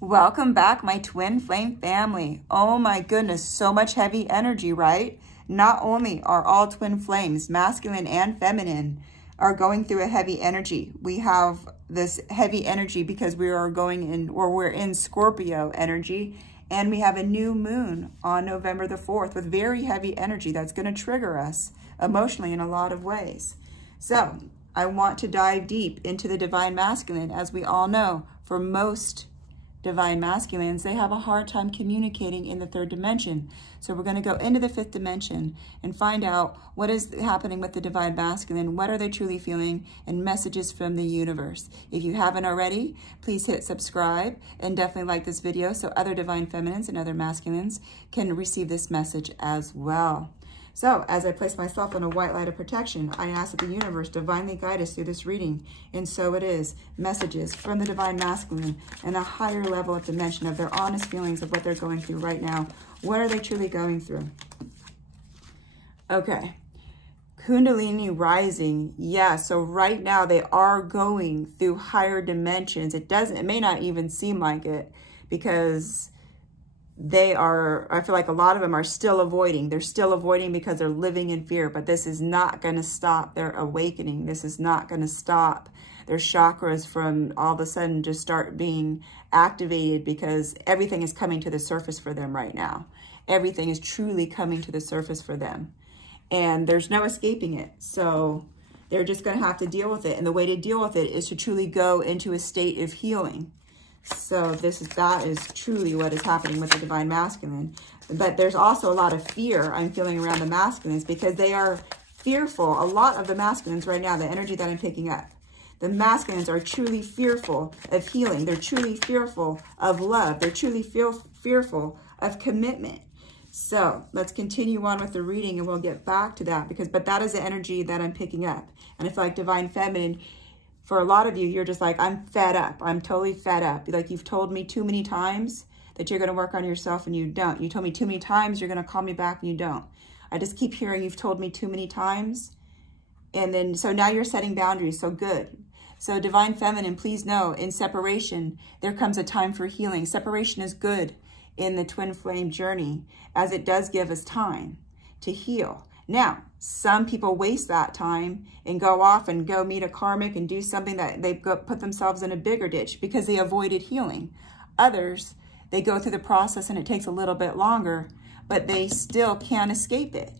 Welcome back, my twin flame family. Oh my goodness, so much heavy energy, right? Not only are all twin flames, masculine and feminine, are going through a heavy energy. We have this heavy energy because we are going in, or we're in Scorpio energy, and we have a new moon on November the 4th with very heavy energy that's going to trigger us emotionally in a lot of ways. So I want to dive deep into the divine masculine. As we all know, for most divine masculines, they have a hard time communicating in the third dimension. So we're going to go into the fifth dimension and find out what is happening with the divine masculine, what are they truly feeling, and messages from the universe. If you haven't already, please hit subscribe and definitely like this video so other divine feminines and other masculines can receive this message as well. So as I place myself in a white light of protection, I ask that the universe divinely guide us through this reading. And so it is. Messages from the divine masculine and a higher level of dimension of their honest feelings of what they're going through right now. What are they truly going through? Okay. Kundalini rising. Yeah, so right now they are going through higher dimensions. It may not even seem like it because they are, I feel like a lot of them are still avoiding. They're still avoiding because they're living in fear, but this is not going to stop their awakening. This is not going to stop their chakras from all of a sudden just start being activated, because everything is coming to the surface for them right now. Everything is truly coming to the surface for them, and there's no escaping it. So they're just going to have to deal with it. And the way to deal with it is to truly go into a state of healing. So that is truly what is happening with the divine masculine. But there's also a lot of fear I'm feeling around the masculines because they are fearful. A lot of the masculines right now, the energy that I'm picking up, the masculines are truly fearful of healing. They're truly fearful of love. They're truly fearful of commitment. So let's continue on with the reading and we'll get back to that but that is the energy that I'm picking up. And I feel like divine feminine, for a lot of you, you're just like, I'm fed up. I'm totally fed up. Like, you've told me too many times that you're going to work on yourself and you don't. You told me too many times you're going to call me back and you don't. I just keep hearing you've told me too many times. And then, so now you're setting boundaries. So good. So divine feminine, please know, in separation, there comes a time for healing. Separation is good in the twin flame journey, as it does give us time to heal. Now, some people waste that time and go off and go meet a karmic and do something that they've put themselves in a bigger ditch because they avoided healing. Others, they go through the process and it takes a little bit longer, but they still can't escape it.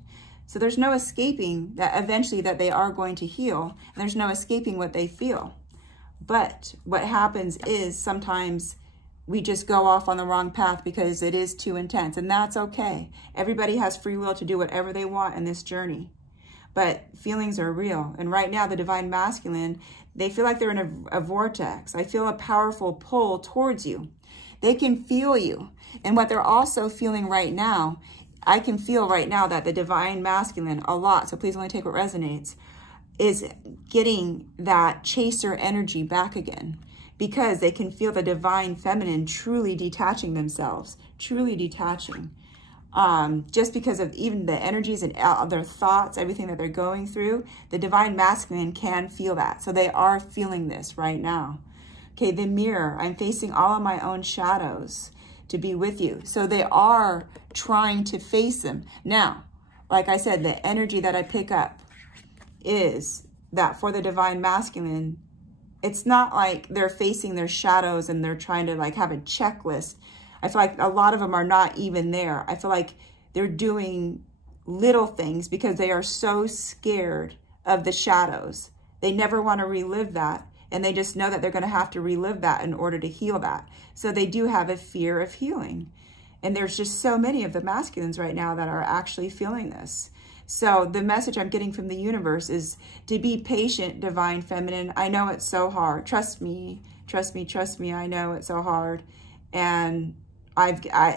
So there's no escaping that eventually that they are going to heal, and there's no escaping what they feel. But what happens is sometimes we just go off on the wrong path because it is too intense, and that's okay. Everybody has free will to do whatever they want in this journey, but feelings are real. And right now, the divine masculine, they feel like they're in a vortex. I feel a powerful pull towards you. They can feel you. And what they're also feeling right now, I can feel right now that the divine masculine a lot, so please only take what resonates, is getting that chaser energy back again, because they can feel the divine feminine truly detaching themselves, truly detaching. Just because of even the energies and their thoughts, everything that they're going through, the divine masculine can feel that. So they are feeling this right now. Okay, the mirror, I'm facing all of my own shadows to be with you. So they are trying to face them. Now, like I said, the energy that I pick up is that for the divine masculine, it's not like they're facing their shadows and they're trying to like have a checklist. I feel like a lot of them are not even there. I feel like they're doing little things because they are so scared of the shadows. They never want to relive that. And they just know that they're going to have to relive that in order to heal that. So they do have a fear of healing. And there's just so many of the masculines right now that are actually feeling this. So the message I'm getting from the universe is to be patient, divine feminine. I know it's so hard. Trust me, trust me, trust me. I know it's so hard. And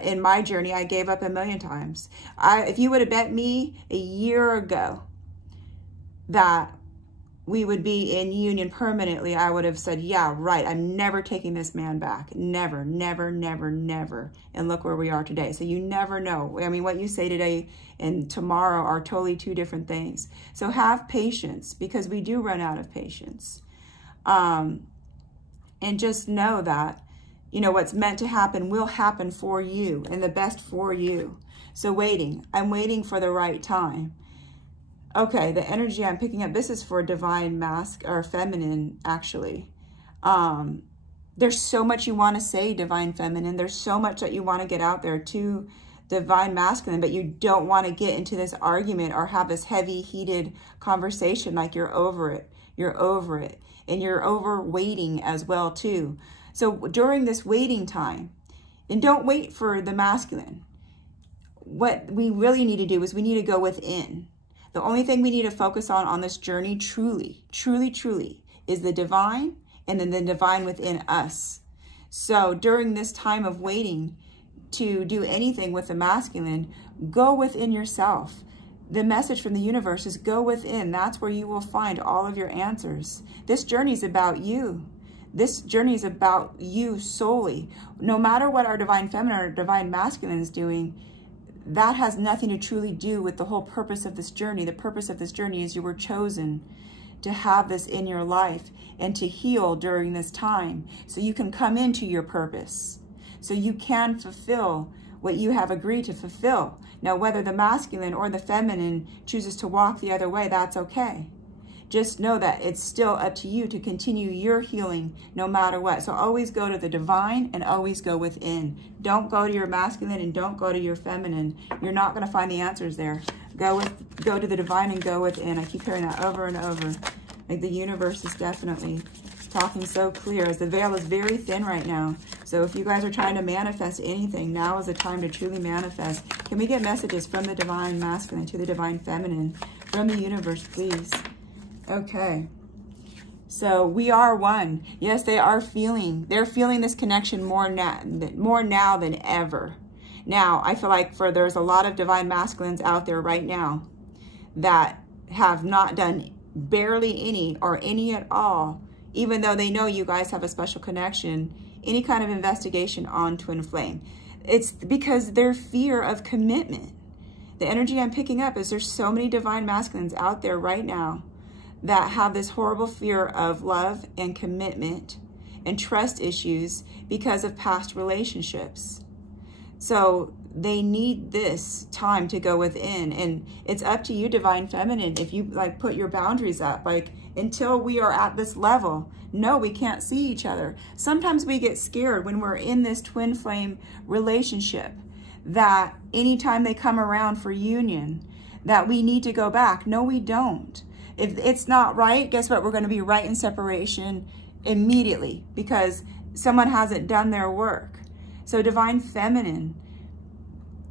in my journey, I gave up a million times. If you would have bet me a year ago that we would be in union permanently, I would have said, yeah, right. I'm never taking this man back. Never, never, never, never. And look where we are today. So you never know. I mean, what you say today and tomorrow are totally two different things. So have patience, because we do run out of patience. And just know that You know, what's meant to happen will happen for you and the best for you. So waiting. I'm waiting for the right time. Okay, the energy I'm picking up, this is for divine masculine or feminine, actually. There's so much you want to say, divine feminine. There's so much that you want to get out there to divine masculine, but you don't want to get into this argument or have this heavy, heated conversation like you're over it. You're over it. And you're over waiting as well, too. So during this waiting time, and don't wait for the masculine. What we really need to do is we need to go within. The only thing we need to focus on this journey truly, truly, truly is the divine and then the divine within us. So during this time of waiting to do anything with the masculine, go within yourself. The message from the universe is go within. That's where you will find all of your answers. This journey is about you. This journey is about you solely. No matter what our divine feminine or divine masculine is doing, that has nothing to truly do with the whole purpose of this journey. The purpose of this journey is you were chosen to have this in your life and to heal during this time so you can come into your purpose, so you can fulfill what you have agreed to fulfill. Now, whether the masculine or the feminine chooses to walk the other way, that's okay. Just know that it's still up to you to continue your healing no matter what. So always go to the divine and always go within. Don't go to your masculine and don't go to your feminine. You're not going to find the answers there. Go to the divine and go within. I keep hearing that over and over. Like the universe is definitely talking so clear as the veil is very thin right now. So if you guys are trying to manifest anything, now is the time to truly manifest. Can we get messages from the divine masculine to the divine feminine from the universe, please? Okay, so we are one. Yes, they're feeling this connection more now than ever. Now, I feel like there's a lot of divine masculines out there right now that have not done barely any or any at all, even though they know you guys have a special connection, any kind of investigation on twin flame. It's because their fear of commitment. The energy I'm picking up is there's so many divine masculines out there right now that have this horrible fear of love and commitment and trust issues because of past relationships. So they need this time to go within, and it's up to you, divine feminine, if you like put your boundaries up, like until we are at this level, no, we can't see each other. Sometimes we get scared when we're in this twin flame relationship that anytime they come around for union, that we need to go back. No, we don't. If it's not right, guess what? We're going to be right in separation immediately because someone hasn't done their work. So divine feminine,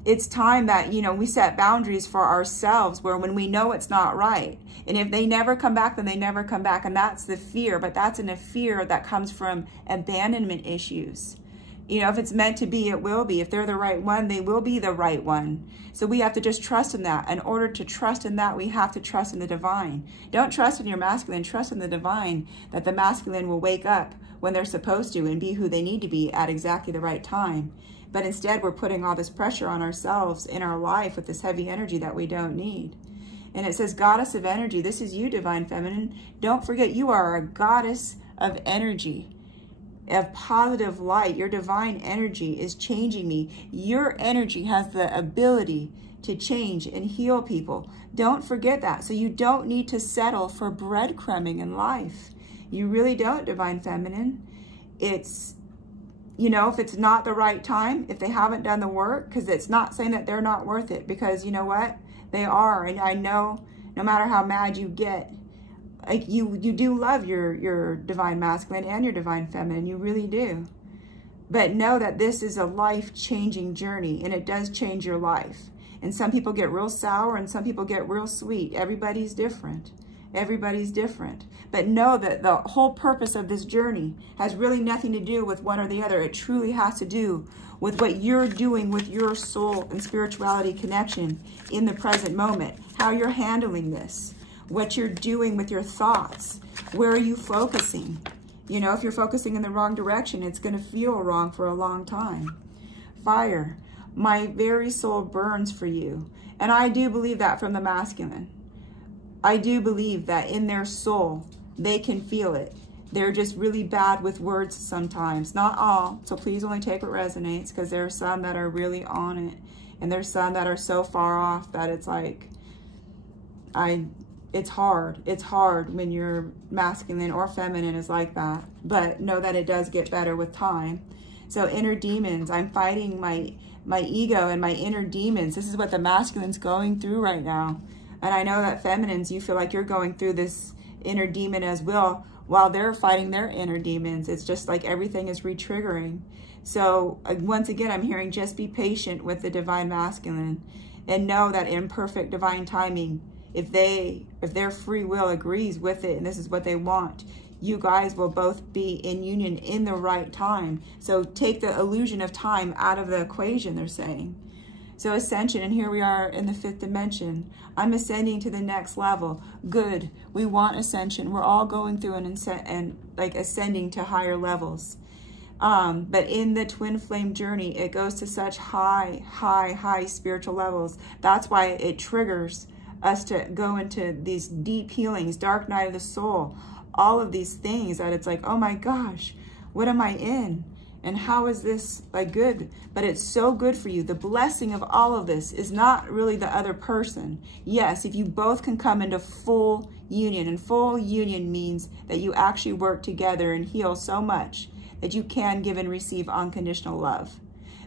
it's time that, you know, we set boundaries for ourselves where when we know it's not right. And if they never come back, then they never come back. And that's the fear, but that's a fear that comes from abandonment issues. You know, if it's meant to be, it will be. If they're the right one, they will be the right one. So we have to just trust in that. In order to trust in that, we have to trust in the divine. Don't trust in your masculine, trust in the divine, that the masculine will wake up when they're supposed to and be who they need to be at exactly the right time. But instead, we're putting all this pressure on ourselves in our life with this heavy energy that we don't need. And it says, goddess of energy. This is you, divine feminine. Don't forget, you are a goddess of energy, of positive light. Your divine energy is changing me. Your energy has the ability to change and heal people. Don't forget that. So you don't need to settle for breadcrumbing in life. You really don't, divine feminine. It's, you know, if it's not the right time, if they haven't done the work, because it's not saying that they're not worth it, because you know what? They are. And I know no matter how mad you get, like you do love your divine masculine and your divine feminine. You really do. But know that this is a life-changing journey, and it does change your life. And some people get real sour and some people get real sweet. Everybody's different. Everybody's different. But know that the whole purpose of this journey has really nothing to do with one or the other. It truly has to do with what you're doing with your soul and spirituality connection in the present moment. How you're handling this. What you're doing with your thoughts. Where are you focusing? You know, if you're focusing in the wrong direction, it's going to feel wrong for a long time. Fire. My very soul burns for you. And I do believe that from the masculine. I do believe that in their soul, they can feel it. They're just really bad with words sometimes. Not all, so please only take what resonates, because there are some that are really on it. And there's some that are so far off that it's like, it's hard. It's hard when you're masculine or feminine is like that. But know that it does get better with time. So inner demons, I'm fighting my ego and my inner demons. This is what the masculine's going through right now. And I know that feminines, you feel like you're going through this inner demon as well, while they're fighting their inner demons. It's just like everything is re-triggering. So once again, I'm hearing just be patient with the divine masculine and know that in perfect divine timing, if their free will agrees with it and this is what they want, you guys will both be in union in the right time. So take the illusion of time out of the equation, they're saying. So ascension, and here we are in the 5th dimension. I'm ascending to the next level. Good. We want ascension. We're all going through and like ascending to higher levels. But in the twin flame journey, it goes to such high spiritual levels. That's why it triggers us to go into these deep healings, dark night of the soul, all of these things that it's like, oh my gosh, what am I in? And how is this like good? But it's so good for you. The blessing of all of this is not really the other person. Yes, if you both can come into full union, and full union means that you actually work together and heal so much that you can give and receive unconditional love.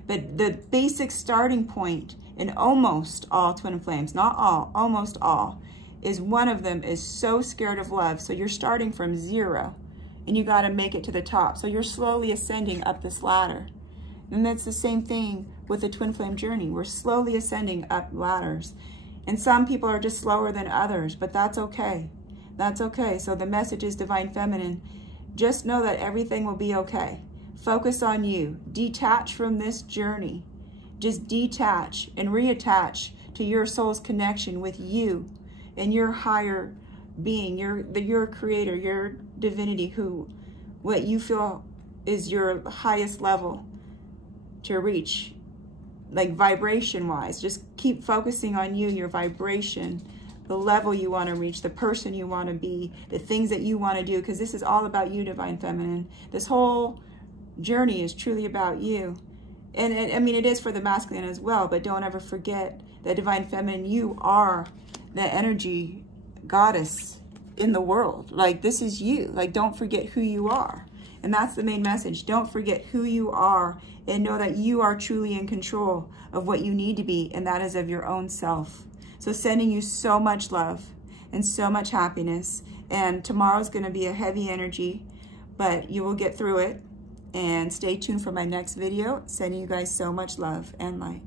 But the basic starting point in almost all twin flames, not all, almost all, is one of them is so scared of love. So you're starting from 0. And you got to make it to the top. So you're slowly ascending up this ladder. And that's the same thing with the twin flame journey. We're slowly ascending up ladders. And some people are just slower than others, but that's okay. That's okay. So the message is divine feminine. Just know that everything will be okay. Focus on you. Detach from this journey. Just detach and reattach to your soul's connection with you and your higher being, your creator, your divinity, what you feel is your highest level to reach, like vibration wise. Just keep focusing on you, your vibration, the level you want to reach, the person you want to be, the things that you want to do, because this is all about you, divine feminine. This whole journey is truly about you. And I mean, it is for the masculine as well, but don't ever forget that divine feminine, you are the energy goddess in the world. Like, this is you. Like, don't forget who you are. And that's the main message. Don't forget who you are, and know that you are truly in control of what you need to be, and that is of your own self. So sending you so much love and so much happiness. And tomorrow's going to be a heavy energy, but you will get through it. And stay tuned for my next video. Sending you guys so much love and light.